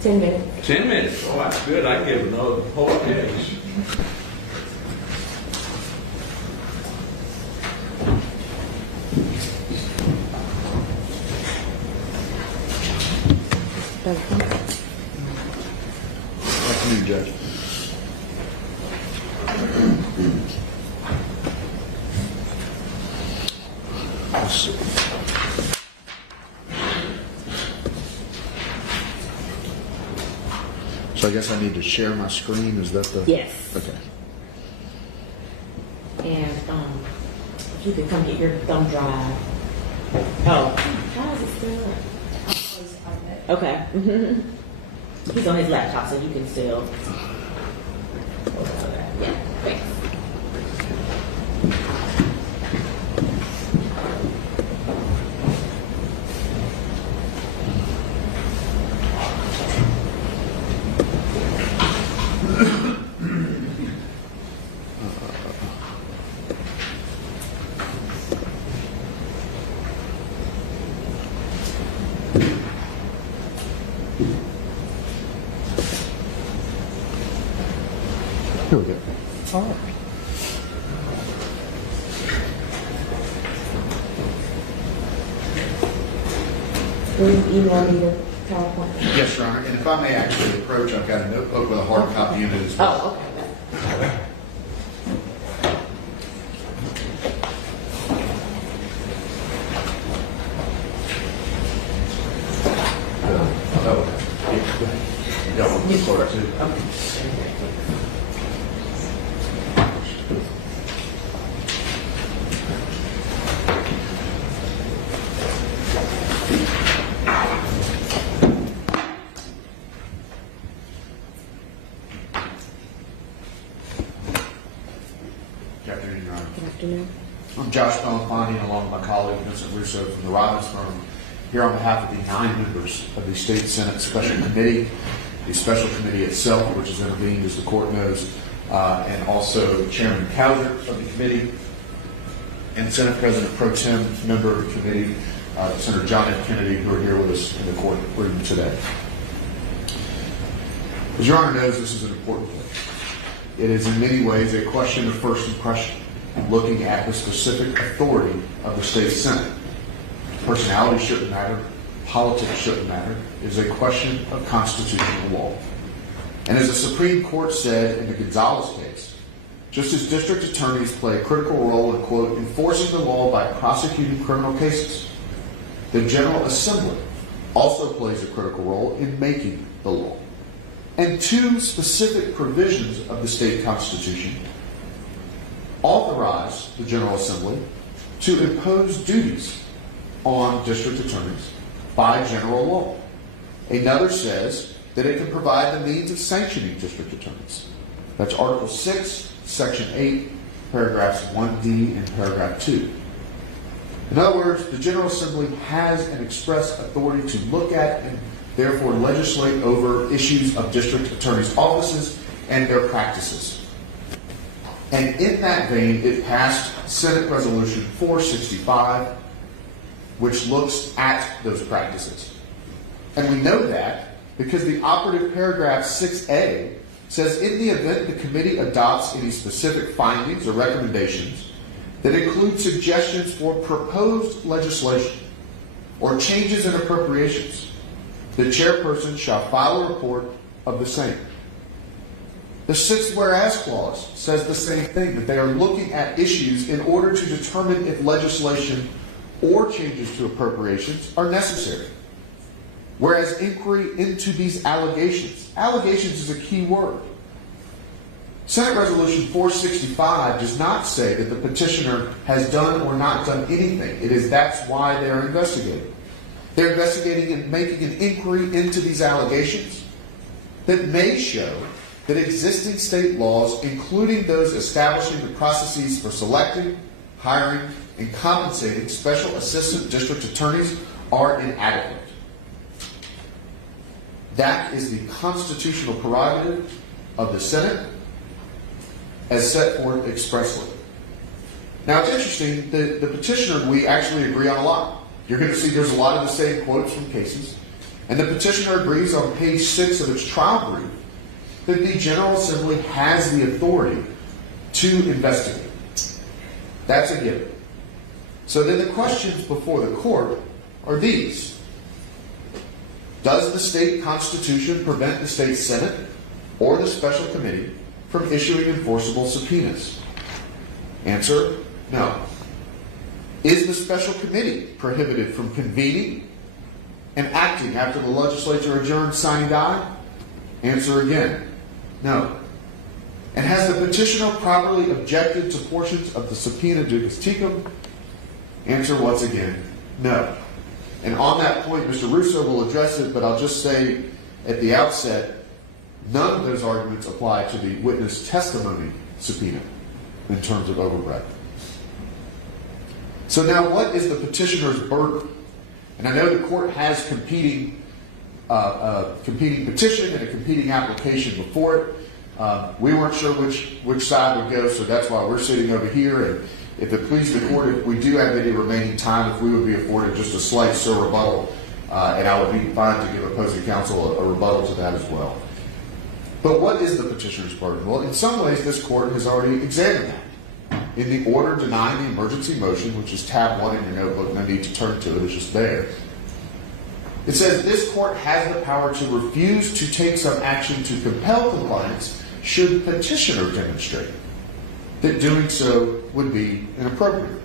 10 minutes. 10 minutes. Oh, that's good. I can give another whole case. Thank you, Judge. Let's see. So I guess I need to share my screen. Is that the? Yes. Okay. And if you could come get your thumb drive. Oh, how is it still up? Okay. He's on his laptop, so you can still. Yeah, thanks. Here we go. All right. Will you email me the PowerPoint? Yes, Your Honor. And if I may actually approach, I've got a notebook with a hard copy in it as well. Oh, okay. I'm Josh Fani, along with my colleague Vincent Russo from the Robbins firm, here on behalf of the 9 members of the State Senate Special Committee, the Special Committee itself, which has intervened, as the court knows, and also Chairman Cowser of the committee, and Senate President Pro Tem, member of the committee, Senator John F. Kennedy, who are here with us in the courtroom today. As Your Honor knows, this is an important case. It is in many ways a question of first impression, looking at the specific authority of the state Senate. Personality shouldn't matter. Politics shouldn't matter. It is a question of constitutional law. And as the Supreme Court said in the Gonzalez case, just as district attorneys play a critical role in, quote, enforcing the law by prosecuting criminal cases, the General Assembly also plays a critical role in making the law. And 2 specific provisions of the state constitution authorize the General Assembly to impose duties on district attorneys by general law. Another says that it can provide the means of sanctioning district attorneys. That's Article 6, Section 8, paragraphs 1D and paragraph 2. In other words, the General Assembly has an express authority to look at and therefore legislate over issues of district attorneys' offices and their practices. And in that vein, it passed Senate Resolution 465, which looks at those practices. And we know that because the operative paragraph 6A says in the event the committee adopts any specific findings or recommendations that include suggestions for proposed legislation or changes in appropriations, the chairperson shall file a report of the same. The 6th whereas clause says the same thing, that they are looking at issues in order to determine if legislation or changes to appropriations are necessary. Whereas inquiry into these allegations is a key word. Senate Resolution 465 does not say that the petitioner has done or not done anything. It is that's why they're investigating. They're investigating and making an inquiry into these allegations that may show that existing state laws, including those establishing the processes for selecting, hiring, and compensating special assistant district attorneys, are inadequate. That is the constitutional prerogative of the Senate as set forth expressly. Now, it's interesting, the petitioner and we actually agree on a lot. You're going to see there's a lot of the same quotes from cases. And the petitioner agrees on page 6 of its trial brief that the General Assembly has the authority to investigate. That's a given. So then the questions before the court are these. Does the state constitution prevent the state Senate or the special committee from issuing enforceable subpoenas? Answer, no. Is the special committee prohibited from convening and acting after the legislature adjourns sine die? Answer again, no. And has the petitioner properly objected to portions of the subpoena ducis tecum? Answer once again, no. And on that point, Mr. Russo will address it, but I'll just say at the outset, none of those arguments apply to the witness testimony subpoena in terms of overbreadth. So now what is the petitioner's burden? And I know the court has competing petition and a competing application before it. We weren't sure which side would go, so that's why we're sitting over here. And if it pleases the court, if we do have any remaining time, if we would be afforded just a slight rebuttal, and I would be fine to give opposing counsel a rebuttal to that as well. But what is the petitioner's burden? Well, in some ways, this court has already examined that. In the order denying the emergency motion, which is tab 1 in your notebook, no need to turn to it, it's just there. It says this court has the power to refuse to take some action to compel compliance should petitioner demonstrate that doing so would be inappropriate.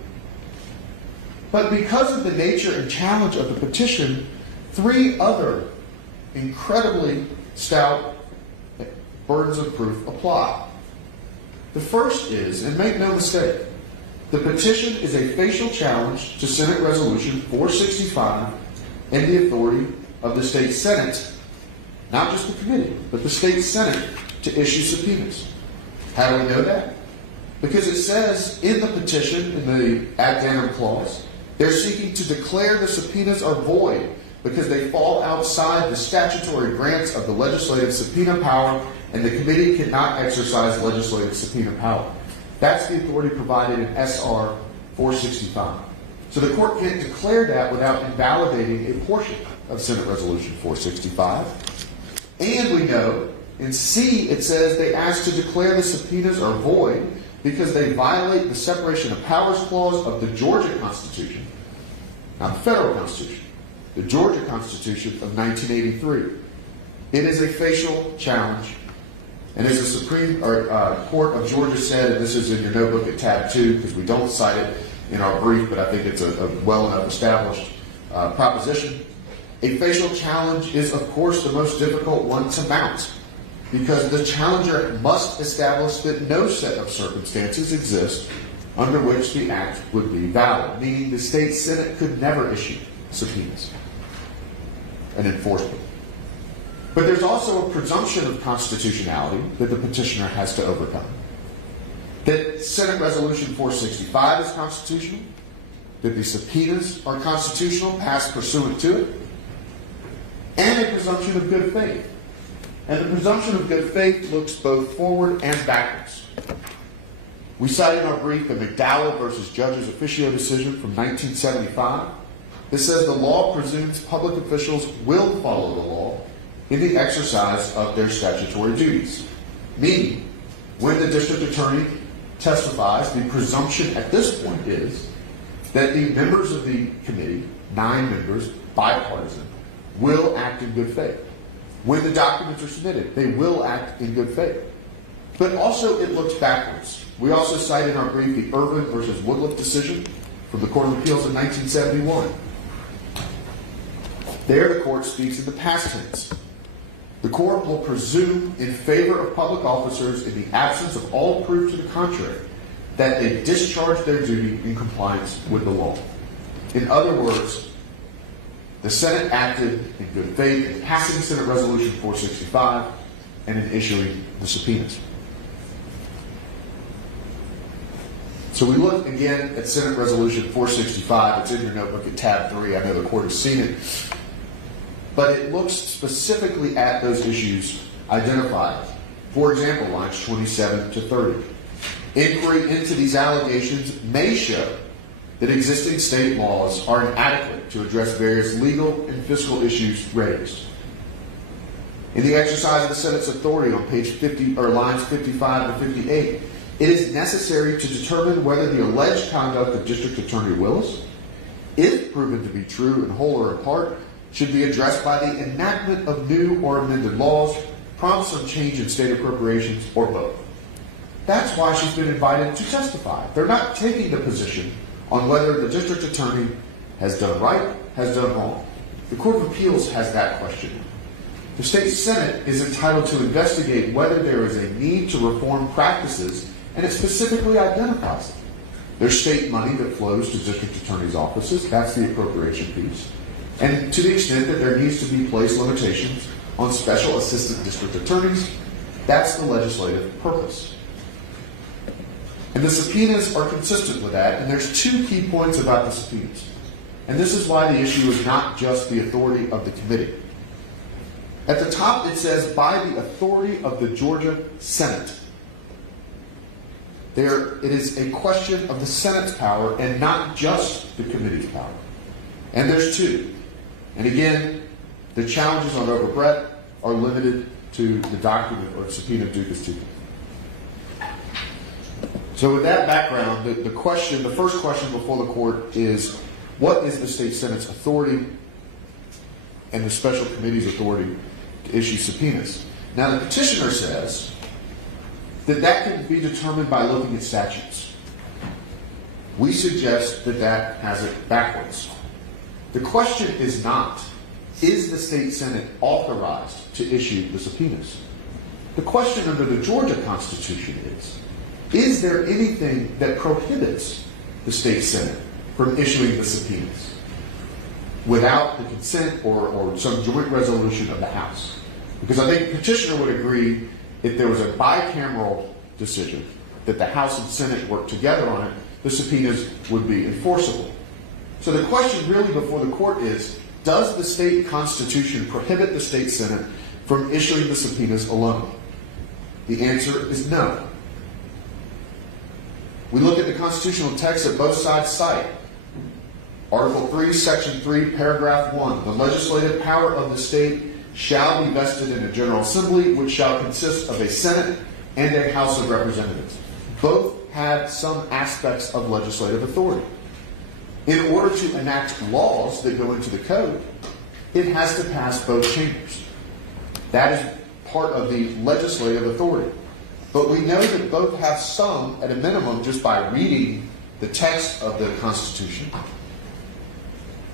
But because of the nature and challenge of the petition, 3 other incredibly stout burdens of proof apply. The first is, and make no mistake, the petition is a facial challenge to Senate Resolution 465 and the authority of the state Senate, not just the committee, but the state Senate to issue subpoenas. How do we know that? Because it says in the petition, in the ad danum clause, they're seeking to declare the subpoenas are void because they fall outside the statutory grants of the legislative subpoena power, and the committee cannot exercise legislative subpoena power. That's the authority provided in SR 465. So the court can't declare that without invalidating a portion of Senate Resolution 465. And we know in C it says they ask to declare the subpoenas are void because they violate the separation of powers clause of the Georgia Constitution, not the federal Constitution, the Georgia Constitution of 1983. It is a facial challenge. And as the Supreme Court of Georgia said, and this is in your notebook at tab 2, because we don't cite it in our brief, but I think it's a well enough established proposition, a facial challenge is, of course, the most difficult one to mount, because the challenger must establish that no set of circumstances exist under which the act would be valid, meaning the state Senate could never issue subpoenas and enforce them. But there's also a presumption of constitutionality that the petitioner has to overcome. That Senate Resolution 465 is constitutional, that the subpoenas are constitutional, passed pursuant to it, and a presumption of good faith. And the presumption of good faith looks both forward and backwards. We cite in our brief the McDowell versus Judges Officio decision from 1975 that says the law presumes public officials will follow the law in the exercise of their statutory duties. Meaning, when the district attorney testifies, the presumption at this point is that the members of the committee, 9 members, bipartisan, will act in good faith. When the documents are submitted, they will act in good faith. But also it looks backwards. We also cite in our brief the Irvin versus Woodruff decision from the Court of Appeals in 1971. There the court speaks in the past tense. The court will presume in favor of public officers in the absence of all proof to the contrary that they discharge their duty in compliance with the law. In other words, the Senate acted in good faith in passing Senate Resolution 465 and in issuing the subpoenas. So we look again at Senate Resolution 465. It's in your notebook at tab 3. I know the court has seen it. But it looks specifically at those issues identified. For example, lines 27 to 30. Inquiry into these allegations may show that existing state laws are inadequate to address various legal and fiscal issues raised. In the exercise of the Senate's authority on page 50 or lines 55 to 58, it is necessary to determine whether the alleged conduct of District Attorney Willis, if proven to be true in whole or in part, should be addressed by the enactment of new or amended laws, promise of change in state appropriations, or both. That's why she's been invited to testify. They're not taking the position on whether the district attorney has done right, has done wrong. The Court of Appeals has that question. The state Senate is entitled to investigate whether there is a need to reform practices, and it specifically identifies it. There's state money that flows to district attorneys' offices. That's the appropriation piece. And to the extent that there needs to be placed limitations on special assistant district attorneys, that's the legislative purpose. And the subpoenas are consistent with that, and there's two key points about the subpoenas. And this is why the issue is not just the authority of the committee. At the top it says, by the authority of the Georgia Senate. It is a question of the Senate's power and not just the committee's power. And there's two. And again, the challenges on overbreadth are limited to the document or subpoena ducis tupis. So with that background, the first question before the court is, what is the state Senate's authority and the special committee's authority to issue subpoenas? Now the petitioner says that can be determined by looking at statutes. We suggest that has it backwards. The question is not, is the state Senate authorized to issue the subpoenas? The question under the Georgia Constitution is there anything that prohibits the state Senate from issuing the subpoenas without the consent or some joint resolution of the House? Because I think the petitioner would agree if there was a bicameral decision that the House and Senate worked together on it, the subpoenas would be enforceable. So the question really before the court is, does the state constitution prohibit the state Senate from issuing the subpoenas alone? The answer is no. We look at the constitutional text that both sides cite. Article 3, Section 3, Paragraph 1. The legislative power of the state shall be vested in a General Assembly, which shall consist of a Senate and a House of Representatives. Both have some aspects of legislative authority. In order to enact laws that go into the code, it has to pass both chambers. That is part of the legislative authority. But we know that both have some, at a minimum, just by reading the text of the Constitution.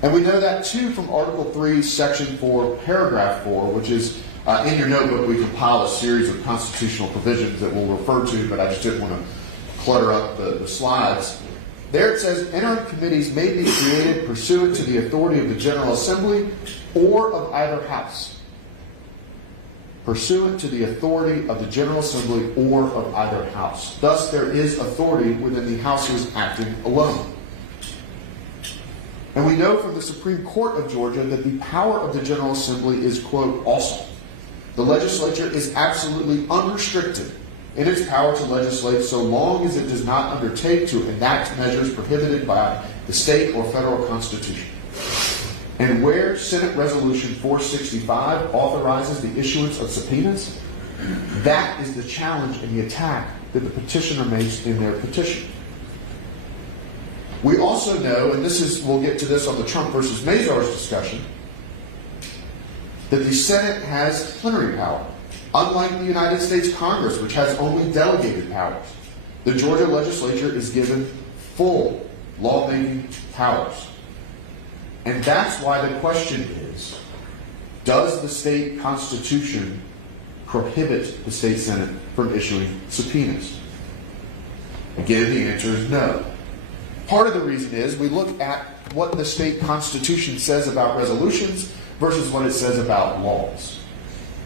And we know that, too, from Article 3, Section 4, Paragraph 4, which is, in your notebook, we compile a series of constitutional provisions that we'll refer to, but I just didn't want to clutter up the slides. There it says, interim committees may be created pursuant to the authority of the General Assembly or of either House. Pursuant to the authority of the General Assembly or of either House. Thus, there is authority within the Houses acting alone. And we know from the Supreme Court of Georgia that the power of the General Assembly is, quote, awesome. The legislature is absolutely unrestricted in its power to legislate so long as it does not undertake to enact measures prohibited by the state or federal constitution. And where Senate Resolution 465 authorizes the issuance of subpoenas, that is the challenge and the attack that the petitioner makes in their petition. We also know, and we'll get to this on the Trump versus Mazars discussion, that the Senate has plenary power. Unlike the United States Congress, which has only delegated powers, the Georgia legislature is given full lawmaking powers. And that's why the question is, does the state constitution prohibit the state Senate from issuing subpoenas? Again, the answer is no. Part of the reason is we look at what the state constitution says about resolutions versus what it says about laws.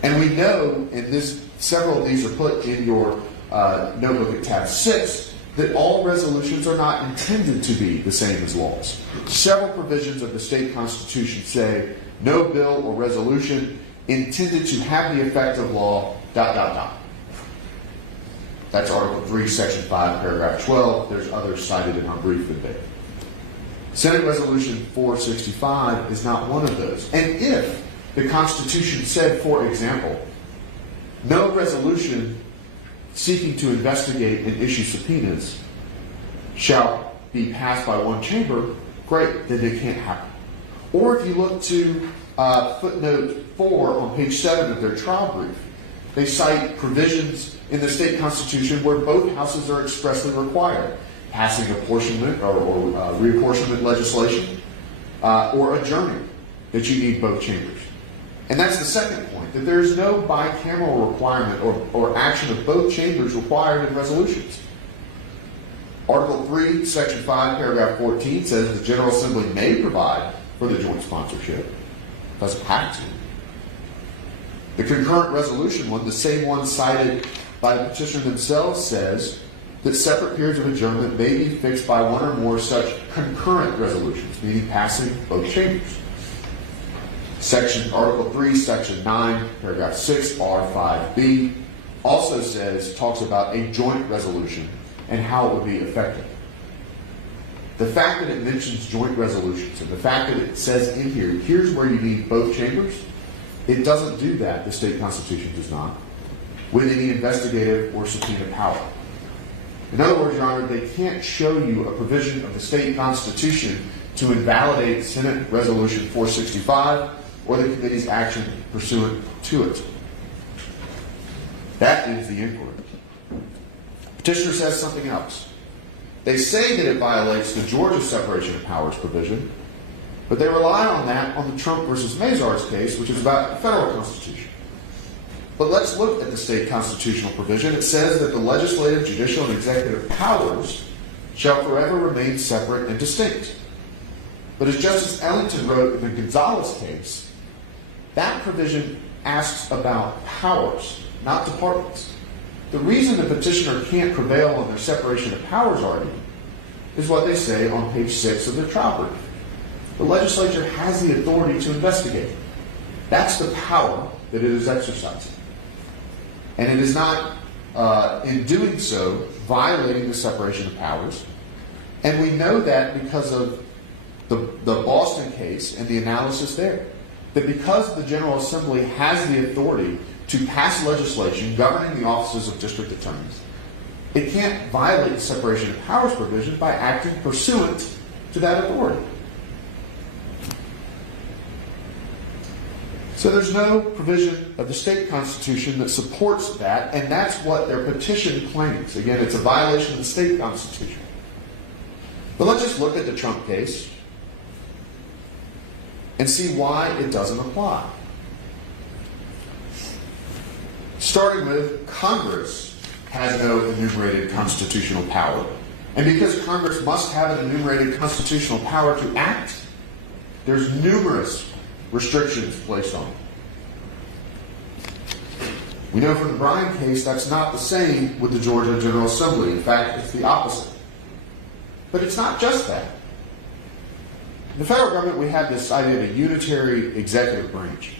And we know, and several of these are put in your notebook at tab 6, that all resolutions are not intended to be the same as laws. Several provisions of the state constitution say no bill or resolution intended to have the effect of law, ... That's Article 3, Section 5, Paragraph 12. There's others cited in our brief today. Senate Resolution 465 is not one of those. And if the Constitution said, for example, no resolution seeking to investigate and issue subpoenas shall be passed by one chamber, great, then it can't happen. Or if you look to footnote 4 on page 7 of their trial brief, they cite provisions in the state constitution where both houses are expressly required, passing apportionment or reapportionment legislation or adjourning, that you need both chambers. And that's the second point, that there is no bicameral requirement or action of both chambers required in resolutions. Article 3, Section 5, Paragraph 14 says the General Assembly may provide for the joint sponsorship. It doesn't have to. The concurrent resolution one, the same one cited by the petitioner themselves, says that separate periods of adjournment may be fixed by one or more such concurrent resolutions, meaning passing both chambers. Article 3, Section 9, Paragraph 6, R5B also talks about a joint resolution and how it would be effective. The fact that it mentions joint resolutions and the fact that it says in here, here's where you need both chambers, it doesn't do that, the state constitution does not, with any investigative or subpoena power. In other words, Your Honor, they can't show you a provision of the state constitution to invalidate Senate Resolution 465 or the committee's action pursuant to it. That is the inquiry. Petitioner says something else. They say that it violates the Georgia separation of powers provision, but they rely on that on the Trump versus Mazars case, which is about the federal constitution. But let's look at the state constitutional provision. It says that the legislative, judicial, and executive powers shall forever remain separate and distinct. But as Justice Ellington wrote in the Gonzalez case, that provision asks about powers, not departments. The reason the petitioner can't prevail on their separation of powers argument is what they say on page 6 of their trial brief. The legislature has the authority to investigate. That's the power that it is exercising. And it is not, in doing so, violating the separation of powers. And we know that because of the Boston case and the analysis there. That because the General Assembly has the authority to pass legislation governing the offices of district attorneys, it can't violate the separation of powers provision by acting pursuant to that authority. So there's no provision of the state constitution that supports that, and that's what their petition claims. Again, it's a violation of the state constitution. But let's just look at the Trump case and see why it doesn't apply. Starting with, Congress has no enumerated constitutional power. And because Congress must have an enumerated constitutional power to act, there's numerous restrictions placed on it. We know from the Bryan case that's not the same with the Georgia General Assembly. In fact, it's the opposite. But it's not just that. In the federal government, we have this idea of a unitary executive branch.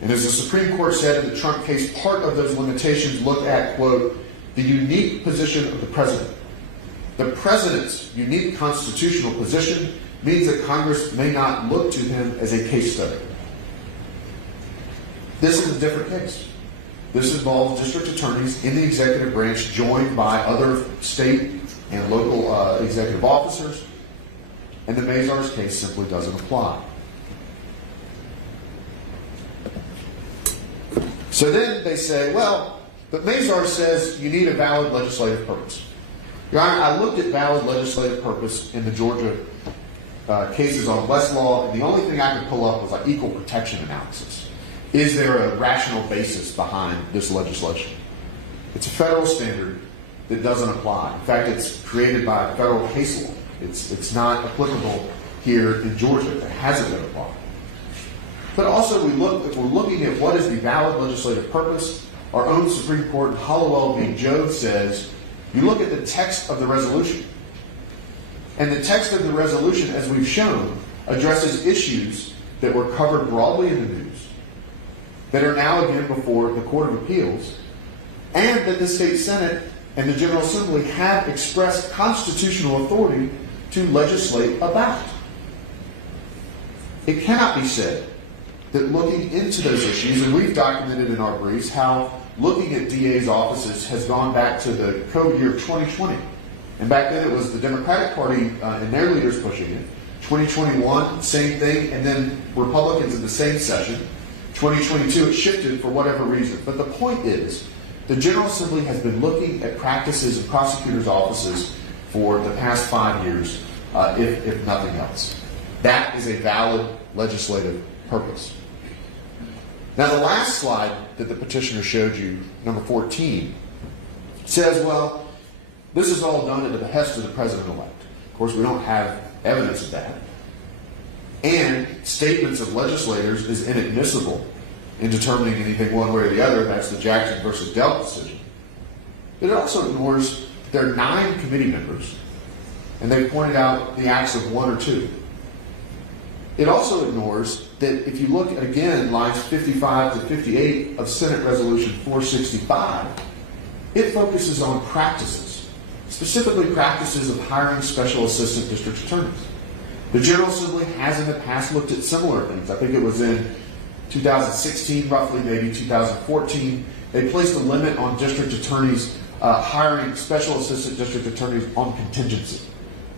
And as the Supreme Court said in the Trump case, part of those limitations look at, quote, the unique position of the president. The president's unique constitutional position means that Congress may not look to him as a case study. This is a different case. This involves district attorneys in the executive branch joined by other state and local executive officers, and the Mazars case simply doesn't apply. So then they say, well, but Mazars says you need a valid legislative purpose. Your Honor, I looked at valid legislative purpose in the Georgia cases on Westlaw, and the only thing I could pull up was like equal protection analysis. Is there a rational basis behind this legislation? It's a federal standard that doesn't apply. In fact, it's created by federal case law. It's not applicable here in Georgia. It hasn't been applied. But also, if we're looking at what is the valid legislative purpose, our own Supreme Court in Hollowell v. Jobe says, you look at the text of the resolution. And the text of the resolution, as we've shown, addresses issues that were covered broadly in the news, that are now again before the Court of Appeals, and that the State Senate and the General Assembly have expressed constitutional authority to legislate about. it cannot be said that looking into those issues, and we've documented in our briefs how looking at DA's offices has gone back to the COVID year of 2020. And back then it was the Democratic Party and their leaders pushing it. 2021, same thing, and then Republicans in the same session. 2022, it shifted for whatever reason. But the point is, the General Assembly has been looking at practices in prosecutors' offices for the past 5 years, if nothing else. That is a valid legislative purpose. Now, the last slide that the petitioner showed you, number 14, says, well, this is all done at the behest of the president-elect. Of course, we don't have evidence of that. And statements of legislators is inadmissible in determining anything one way or the other. That's the Jackson versus Dell decision. But it also ignores there are 9 committee members, and they pointed out the acts of 1 or 2. It also ignores that if you look at, again, lines 55 to 58 of Senate Resolution 465, it focuses on practices, specifically practices of hiring special assistant district attorneys. The General Assembly has in the past looked at similar things. I think it was in 2016, roughly, maybe 2014. They placed a limit on district attorneys hiring special assistant district attorneys on contingency,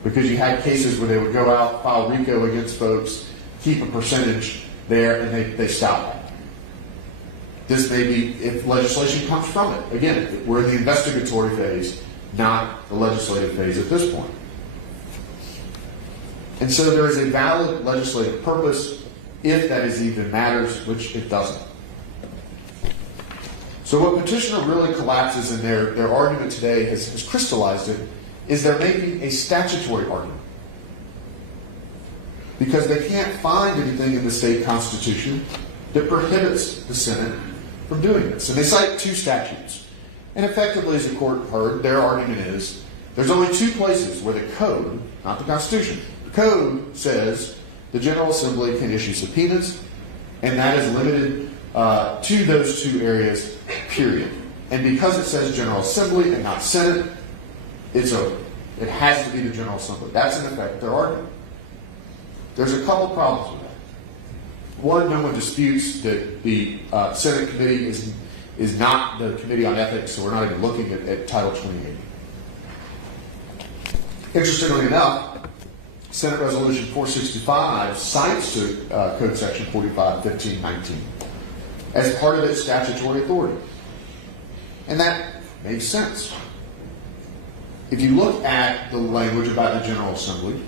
because you had cases where they would go out, file RICO against folks, keep a percentage there, and they stop that. This may be if legislation comes from it. Again, we're in the investigatory phase, not the legislative phase at this point. And so there is a valid legislative purpose, if that is even matters, which it doesn't. So what petitioner really collapses in their argument today has crystallized it, is they're making a statutory argument. Because they can't find anything in the state constitution that prohibits the Senate from doing this. And they cite 2 statutes. And effectively, as the court heard, their argument is there's only 2 places where the code, not the Constitution, the code says the General Assembly can issue subpoenas, and that is limited to those 2 areas, period. And because it says General Assembly and not Senate, it's over. It has to be the General Assembly. That's in effect their argument. There's a couple problems with that. One, no one disputes that the Senate committee is not the Committee on Ethics, so we're not even looking at Title 28. Interestingly enough, Senate Resolution 465 cites to Code Section 45-15-19 as part of its statutory authority. And that makes sense. If you look at the language about the General Assembly,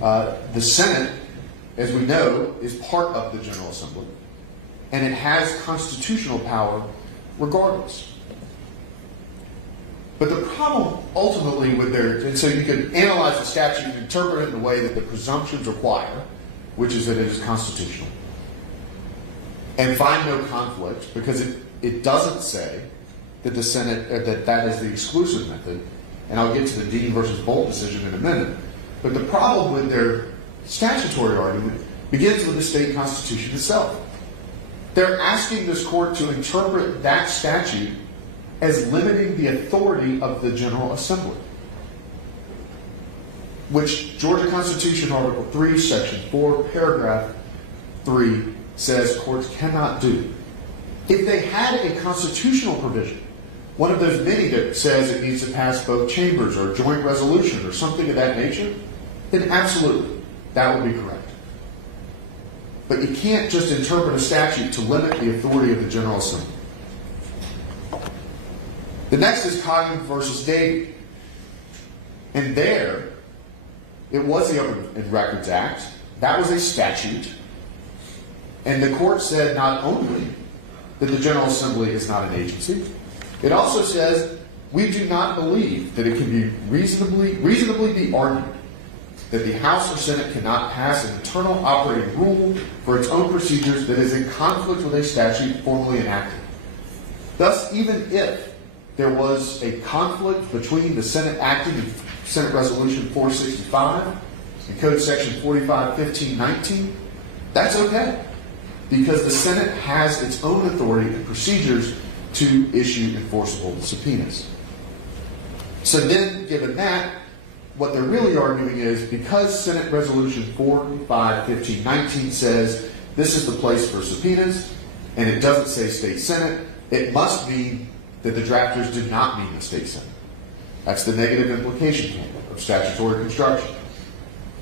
the Senate, as we know, is part of the General Assembly, and it has constitutional power regardless. But the problem ultimately with and so you could analyze the statute and interpret it in the way that the presumptions require, which is that it is constitutional, and find no conflict, because it doesn't say that the Senate, that is the exclusive method, and I'll get to the Dean versus Bolt decision in a minute. But the problem with their statutory argument begins with the state constitution itself. They're asking this court to interpret that statute as limiting the authority of the General Assembly, which Georgia Constitution Article 3, Section 4, Paragraph 3 says courts cannot do. If they had a constitutional provision, one of those many that says it needs to pass both chambers or a joint resolution or something of that nature, then absolutely, that would be correct. But you can't just interpret a statute to limit the authority of the General Assembly. The next is Cotton versus Davey. And there, it was the Open and Records Act. That was a statute. And the court said not only that the General Assembly is not an agency, it also says we do not believe that it can be reasonably be argued that the House or Senate cannot pass an internal operating rule for its own procedures that is in conflict with a statute formally enacted. Thus, even if there was a conflict between the Senate acting in Senate Resolution 465 and Code Section 45-15-19, that's okay, because the Senate has its own authority and procedures to issue enforceable subpoenas. So then, given that, what they're really arguing is because Senate Resolution 451519 says this is the place for subpoenas, and it doesn't say state senate, it must mean that the drafters did not mean the state senate. That's the negative implication canon of statutory construction.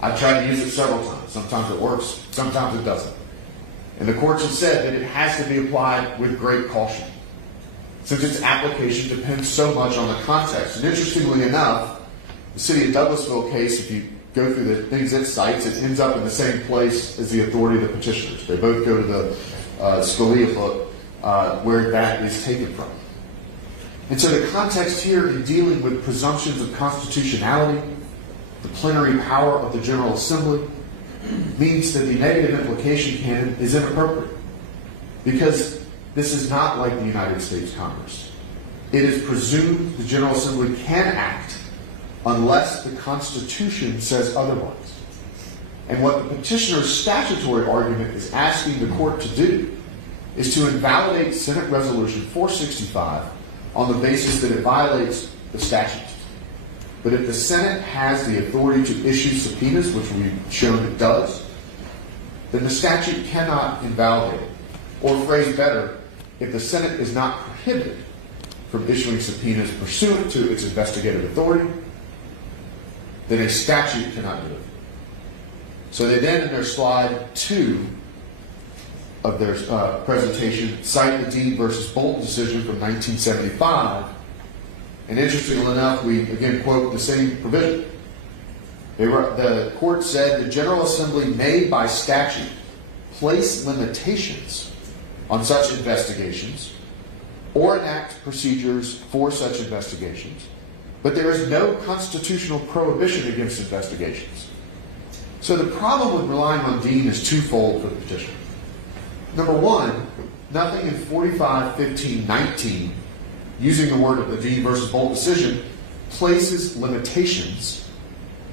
I've tried to use it several times. Sometimes it works, sometimes it doesn't. And the courts have said that it has to be applied with great caution, since its application depends so much on the context. And interestingly enough, the city of Douglasville case, if you go through the things it cites, it ends up in the same place as the authority of the petitioners. They both go to the Scalia book where that is taken from. And so the context here in dealing with presumptions of constitutionality, the plenary power of the General Assembly, means that the negative implication canon is inappropriate, because this is not like the United States Congress. It is presumed the General Assembly can act unless the Constitution says otherwise. And what the petitioner's statutory argument is asking the court to do is to invalidate Senate Resolution 465 on the basis that it violates the statute. But if the Senate has the authority to issue subpoenas, which we've shown it does, then the statute cannot invalidate it. Or phrased better, if the Senate is not prohibited from issuing subpoenas pursuant to its investigative authority, then a statute cannot do it. So they then, in their slide 2 of their presentation, cite the Dean versus Bolton decision from 1975. And interestingly enough, we again quote the same provision. The court said the General Assembly may, by statute, place limitations on such investigations or enact procedures for such investigations, but there is no constitutional prohibition against investigations. So the problem with relying on Dean is twofold for the petitioner. Number one, nothing in 451519, using the word of the Dean versus Bolton decision, places limitations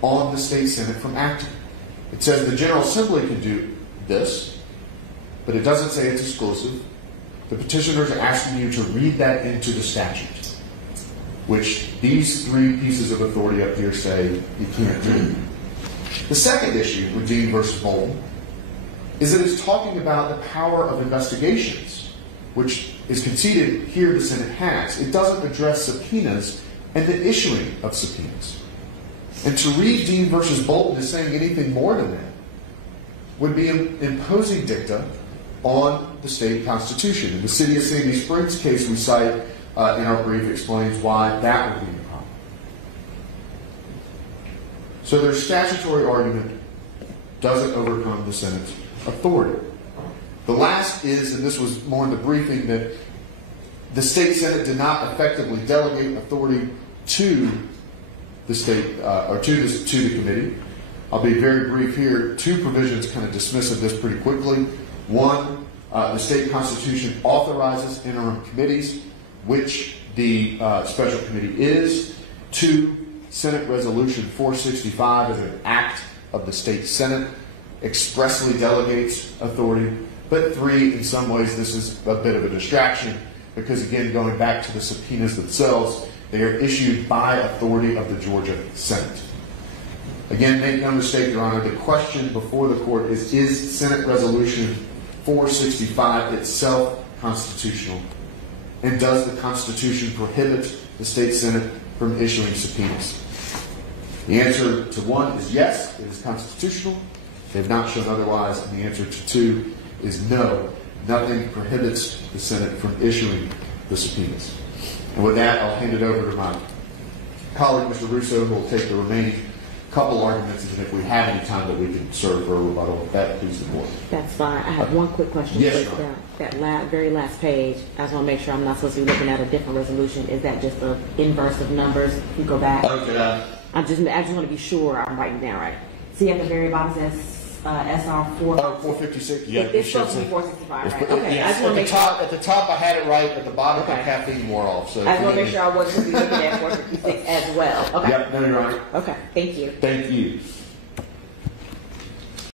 on the state Senate from acting. It says the General Assembly can do this, but it doesn't say it's exclusive. The petitioners are asking you to read that into the statute, which these 3 pieces of authority up here say you can't do. The second issue with Dean versus Bolton is that it's talking about the power of investigations, which is conceded here the Senate has. It doesn't address subpoenas and the issuing of subpoenas. And to read Dean versus Bolton as saying anything more than that would be imposing dicta on the state constitution. And the City of Sandy Springs case we cite in our brief explains why that would be the problem. So their statutory argument doesn't overcome the Senate's authority. The last is, and this was more in the briefing, that the state Senate did not effectively delegate authority to the state or to the committee. I'll be very brief here. 2 provisions kind of dismiss of this pretty quickly. One, the state constitution authorizes interim committees, which the special committee is. 2, Senate Resolution 465 as an act of the state Senate expressly delegates authority. But 3, in some ways, this is a bit of a distraction because, again, going back to the subpoenas themselves, they are issued by authority of the Georgia Senate. Again, make no mistake, Your Honor, the question before the court is Senate Resolution 465 itself constitutional? And does the Constitution prohibit the state Senate from issuing subpoenas? The answer to 1 is yes, it is constitutional. They've not shown otherwise. And the answer to 2 is no. Nothing prohibits the Senate from issuing the subpoenas. And with that, I'll hand it over to my colleague, Mr. Russo, who will take the remaining couple arguments, and if we have any time that we can serve for a rebuttal, if that please the court. That's fine. I have one quick question. Yes, that very last page, I just want to make sure I'm not supposed to be looking at a different resolution. Is that just the inverse of numbers? You go back. Okay. I just want to be sure I'm writing down right. See at the very bottom it says SR 456. Yeah, it's supposed to be 465, right? Okay. Yes. I just want to make sure. At the top, I had it right. At the bottom, the caffeine wore off. So I just want to make sure I wasn't looking at 456 as well. Okay. Yep. No, you're right. Okay. Thank you. Thank you.